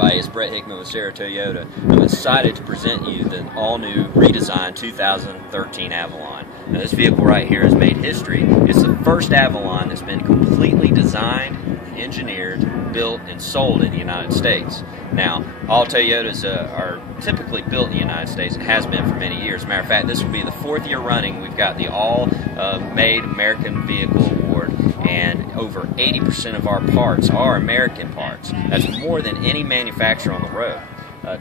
everybody, it's Brett Hickman with Serra Toyota. I'm excited to present you the all-new redesigned 2013 Avalon. Now this vehicle right here has made history. It's the first Avalon that's been completely designed, engineered, built, and sold in the United States. Now, all Toyotas are typically built in the United States and has been for many years. As a matter of fact, this will be the 4th year running. We've got the All-Made American Vehicle Award, and over 80% of our parts are American parts. That's more than any manufacturer on the road.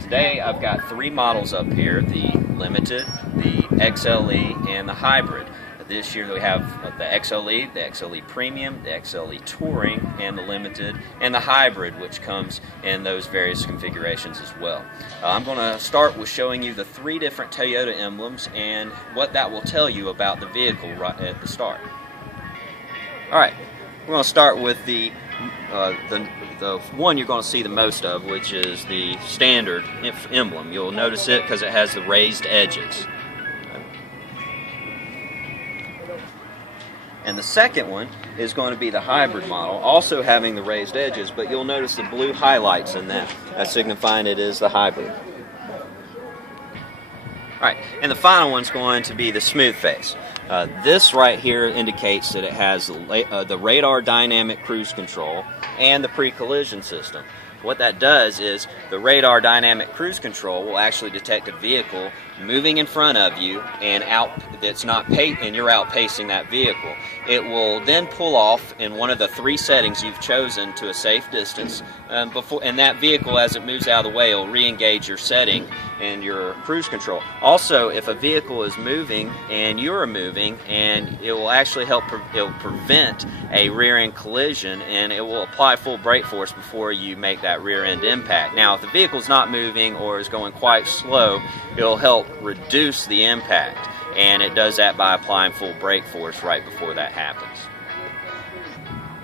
Today I've got 3 models up here, the Limited, the XLE, and the Hybrid. This year we have the XLE, the XLE Premium, the XLE Touring, and the Limited, and the Hybrid, which comes in those various configurations as well. I'm going to start with showing you the 3 different Toyota emblems and what that will tell you about the vehicle right at the start. Alright, we're going to start with the one you're going to see the most of, which is the standard emblem. You'll notice it because it has the raised edges. And the second one is going to be the hybrid model, also having the raised edges, but you'll notice the blue highlights in that. That's signifying it is the hybrid. Alright, and the final one's going to be the smooth face. This right here indicates that it has the radar dynamic cruise control and the pre-collision system. What that does is the radar dynamic cruise control will actually detect a vehicle moving in front of you and you're outpacing that vehicle. It will then pull off in one of the 3 settings you've chosen to a safe distance, and that vehicle, as it moves out of the way, will re-engage your setting and your cruise control. Also, if a vehicle is moving and you're moving, and it will actually prevent a rear-end collision, and it will apply full brake force before you make that rear-end impact. Now, if the vehicle's not moving or is going quite slow, it'll help reduce the impact, and it does that by applying full brake force right before that happens.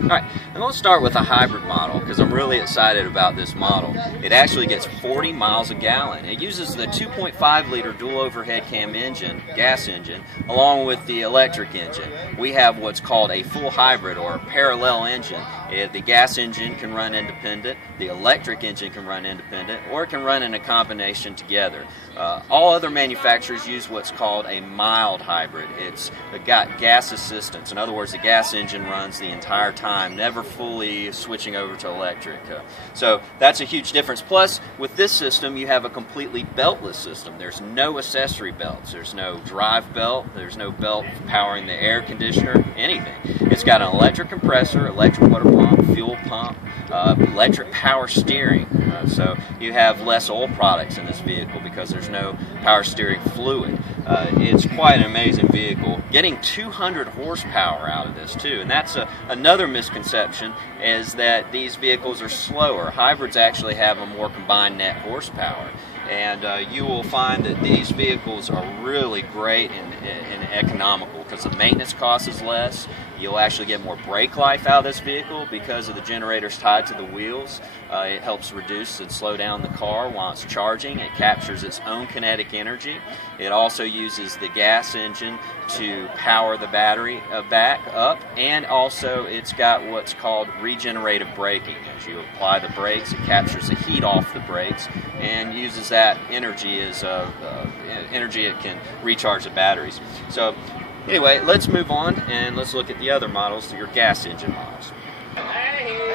Alright, I'm going to start with a hybrid model because I'm really excited about this model. It actually gets 40 miles a gallon. It uses the 2.5 liter dual overhead cam engine, gas engine, along with the electric engine. We have what's called a full hybrid or a parallel engine. The gas engine can run independent, the electric engine can run independent, or it can run in a combination together. All other manufacturers use what's called a mild hybrid. It's got gas assistance. In other words, the gas engine runs the entire time, never fully switching over to electric. So that's a huge difference. Plus, with this system, you have a completely beltless system. There's no accessory belts. There's no drive belt. There's no belt powering the air conditioner, anything. It's got an electric compressor, electric water pump, fuel pump, electric power steering. So you have less oil products in this vehicle because there's no power steering fluid. It's quite an amazing vehicle. Getting 200 horsepower out of this too, and that's another misconception, is that these vehicles are slower. Hybrids actually have a more combined net horsepower, and you will find that these vehicles are really great and economical because the maintenance cost is less. You'll actually get more brake life out of this vehicle because of the generators tied to the wheels. It helps reduce and slow down the car while it's charging. It captures its own kinetic energy. It also uses the gas engine to power the battery back up, and also it's got what's called regenerative braking. As you apply the brakes, it captures the heat off the brakes and uses that energy as energy it can recharge the batteries. So anyway, let's move on and let's look at the other models, your gas engine models.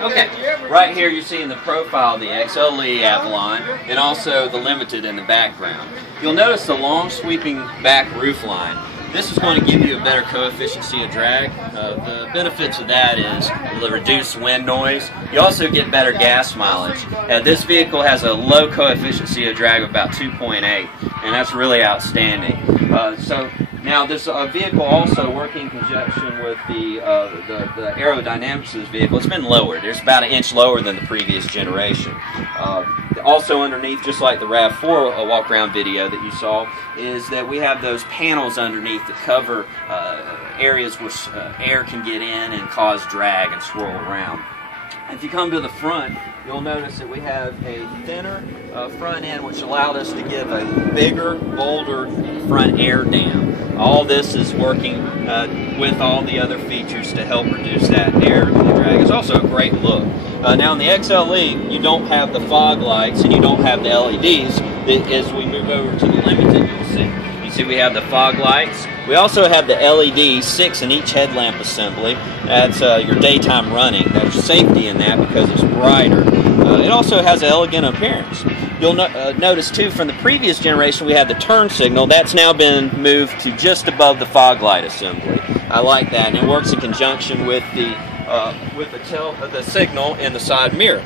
Okay, right here you're seeing the profile of the XLE Avalon and also the Limited in the background. You'll notice the long sweeping back roof line. This is going to give you a better coefficient of drag. The benefits of that is the reduced wind noise. You also get better gas mileage. This vehicle has a low coefficient of drag of about 2.8, and that's really outstanding. Now, this vehicle also working in conjunction with the aerodynamics of this vehicle. It's been lowered. It's about 1 inch lower than the previous generation. Also underneath, just like the RAV4 walk-around video that you saw, is that we have those panels underneath that cover areas where air can get in and cause drag and swirl around. If you come to the front, you'll notice that we have a thinner front end, which allowed us to give a bigger, bolder front air dam. All this is working with all the other features to help reduce that air drag. It's also a great look. Now in the XLE, you don't have the fog lights and you don't have the LEDs. As we move over to the Limited, you'll see. You see we have the fog lights. We also have the LED, 6 in each headlamp assembly. That's your daytime running. There's safety in that because it's brighter. It also has an elegant appearance. You'll notice too from the previous generation we had the turn signal. That's now been moved to just above the fog light assembly. I like that, and it works in conjunction with the signal in the side mirror.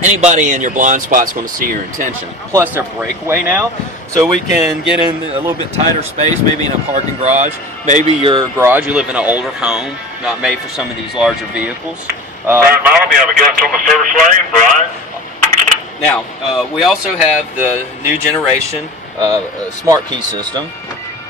Anybody in your blind spot's going to see your intention. Plus they're breakaway now, so we can get in a little bit tighter space, maybe in a parking garage. Maybe your garage, you live in an older home, not made for some of these larger vehicles. Brian Mom, you have a guest on the service lane, Brian. Now, we also have the new generation smart key system.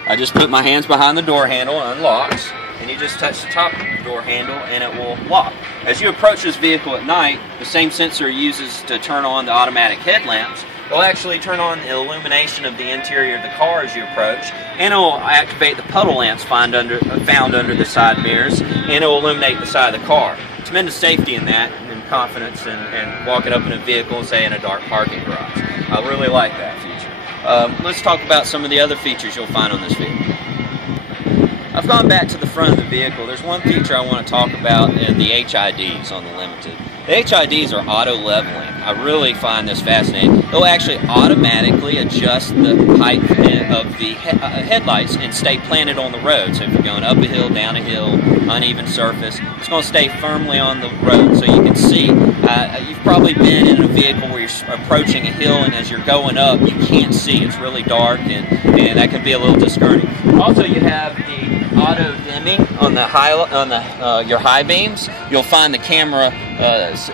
I just put my hands behind the door handle and unlocks, and you just touch the top of the door handle and it will lock. As you approach this vehicle at night, the same sensor uses to turn on the automatic headlamps. It'll actually turn on the illumination of the interior of the car as you approach, and it will activate the puddle lamps found under the side mirrors, and it will illuminate the side of the car. Tremendous safety in that, and confidence and walking up in a vehicle, say in a dark parking garage. I really like that feature. Let's talk about some of the other features you'll find on this vehicle. I've gone back to the front of the vehicle. There's one feature I want to talk about, and the HIDs on the Limited. The HIDs are auto leveling. I really find this fascinating. They'll actually automatically adjust the height of the headlights and stay planted on the road. So if you're going up a hill, down a hill, uneven surface, it's going to stay firmly on the road so you can see. You've probably been in a vehicle where you're approaching a hill, and as you're going up, you can't see. It's really dark, and that can be a little discouraging. Also, you have the auto dimming on the your high beams. You'll find the camera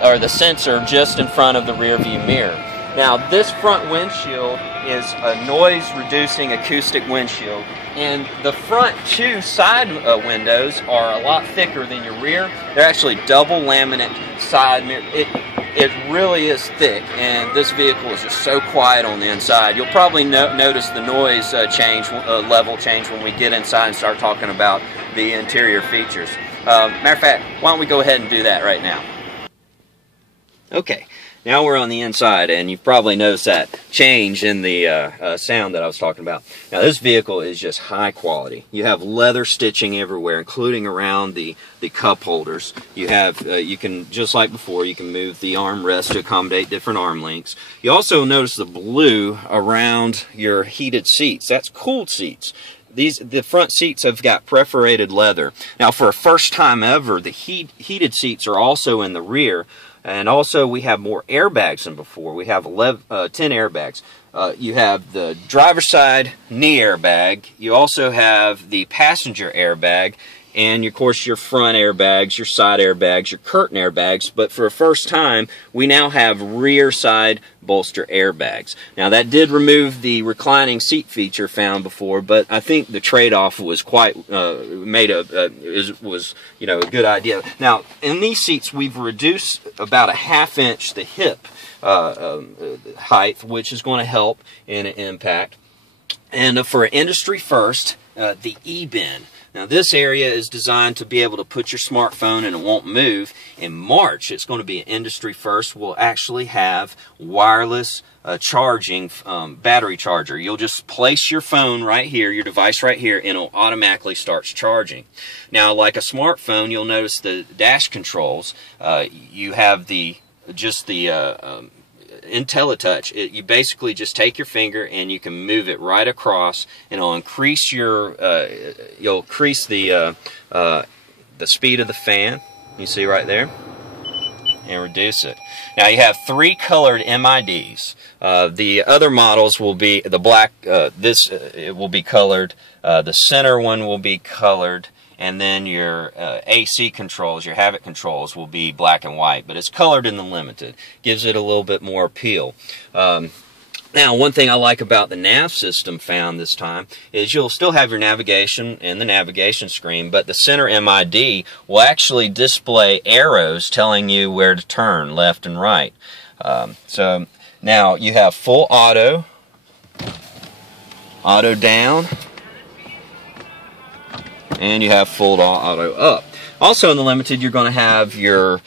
or the sensor just in front of the rear view mirror. Now this front windshield is a noise reducing acoustic windshield, and the front two side windows are a lot thicker than your rear. They're actually double laminate side mirror. It really is thick, and this vehicle is just so quiet on the inside. You'll probably notice the noise level change when we get inside and start talking about the interior features. Matter of fact, why don't we go ahead and do that right now? Okay, now we're on the inside, and you've probably noticed that change in the sound that I was talking about. Now this vehicle is just high quality. You have leather stitching everywhere, including around the cup holders. You have, you can, just like before, you can move the armrest to accommodate different arm lengths. You also notice the blue around your heated seats. That's cooled seats. The front seats have got perforated leather. Now for a first time ever, the heated seats are also in the rear. And also we have more airbags than before. We have 10 airbags. You have the driver's side knee airbag. You also have the passenger airbag. And of course your front airbags, your side airbags, your curtain airbags. But for the first time, we now have rear side bolster airbags. Now that did remove the reclining seat feature found before, but I think the trade-off was quite was you know, a good idea. Now in these seats we've reduced about a ½ inch the hip height, which is going to help in an impact. And for an industry first, the E-bin. Now this area is designed to be able to put your smartphone and it won't move. In March, it's going to be an industry first. We'll actually have wireless charging battery charger. You'll just place your phone right here, your device right here, and it'll automatically starts charging. Now, like a smartphone, you'll notice the dash controls. You have IntelliTouch. You basically just take your finger and you can move it right across, and it'll increase your you'll increase the speed of the fan. You see right there, and reduce it. Now you have 3 colored MIDs. The other models will be the black. It will be colored. The center one will be colored. And then your AC controls, your Havoc controls, will be black and white. But it's colored in the Limited. Gives it a little bit more appeal. Now, one thing I like about the nav system found this time is you'll still have your navigation and the navigation screen, but the center MID will actually display arrows telling you where to turn, left and right. So now you have full auto, auto down, and you have full auto up. Also in the Limited, you're going to have your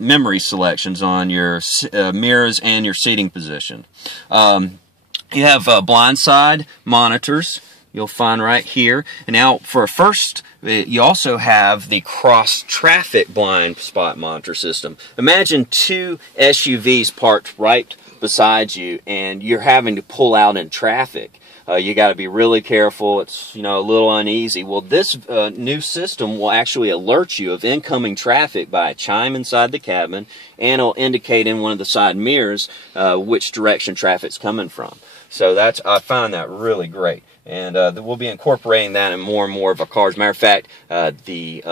memory selections on your mirrors and your seating position. You have blindside monitors. You'll find right here. And now for a first, you also have the cross-traffic blind spot monitor system. Imagine two SUVs parked right beside you, and you're having to pull out in traffic. You got to be really careful. It's, you know, a little uneasy. Well, this new system will actually alert you of incoming traffic by a chime inside the cabin, and it'll indicate in one of the side mirrors which direction traffic's coming from. So I find that really great. And we'll be incorporating that in more and more of our cars. Matter of fact, the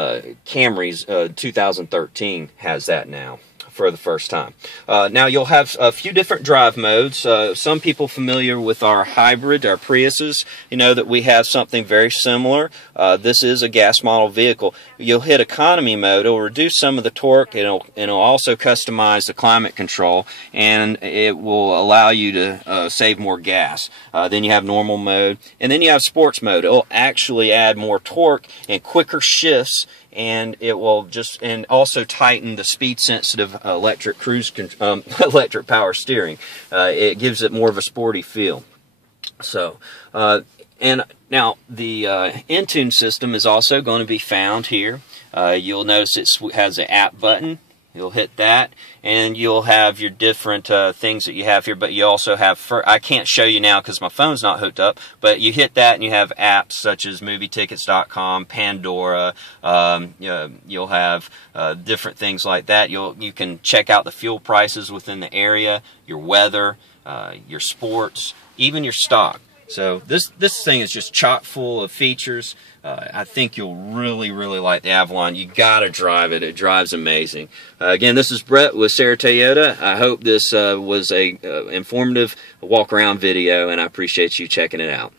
Camrys 2013 has that now for the first time. Now you'll have a few different drive modes. Some people familiar with our hybrid, our Priuses, you know that we have something very similar. This is a gas model vehicle. You'll hit economy mode. It'll reduce some of the torque. It'll also customize the climate control, and it will allow you to save more gas. Then you have normal mode, and then you have sports mode. It'll actually add more torque and quicker shifts, and it will also tighten the speed sensitive electric electric power steering. It gives it more of a sporty feel. So, and now the Intune system is also going to be found here. You'll notice it has an app button. You'll hit that, and you'll have your different things that you have here, but you also have, I can't show you now because my phone's not hooked up, but you hit that and you have apps such as movietickets.com, Pandora, you'll have different things like that. You can check out the fuel prices within the area, your weather, your sports, even your stock. So this thing is just chock full of features. I think you'll really, really like the Avalon. You gotta drive it. It drives amazing. Again, this is Brett with Serra Toyota. I hope this was a informative walk around video, and I appreciate you checking it out.